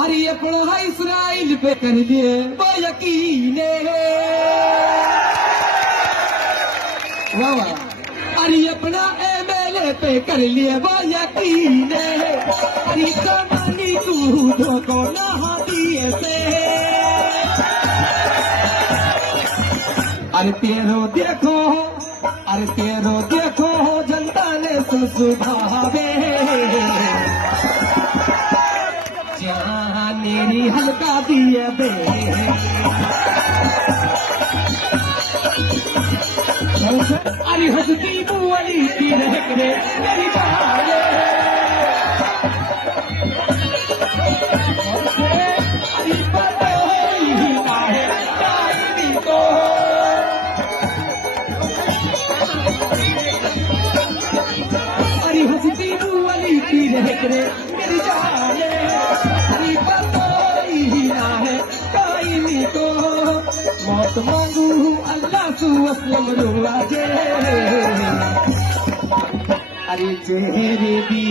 अरे अपना इसराइल पे कर लिए वो यकीन वाह वाह। अरे अपना एमएलए पे कर लिए वो यकीन अरे कमानी तू धोखो नहा दिए से अरे तेरो देखो जनता ने सुधावे मेरी हल्का दिए बे अरे हंसती बुआली की रहकरे मेरी बहारे अरे पता ही ना है टाइम को अरे हंसती बुआली की रहकरे मेरी बहारे मौत मांगू अल्लाह सु असलम रुआजे अरे चेहरे भी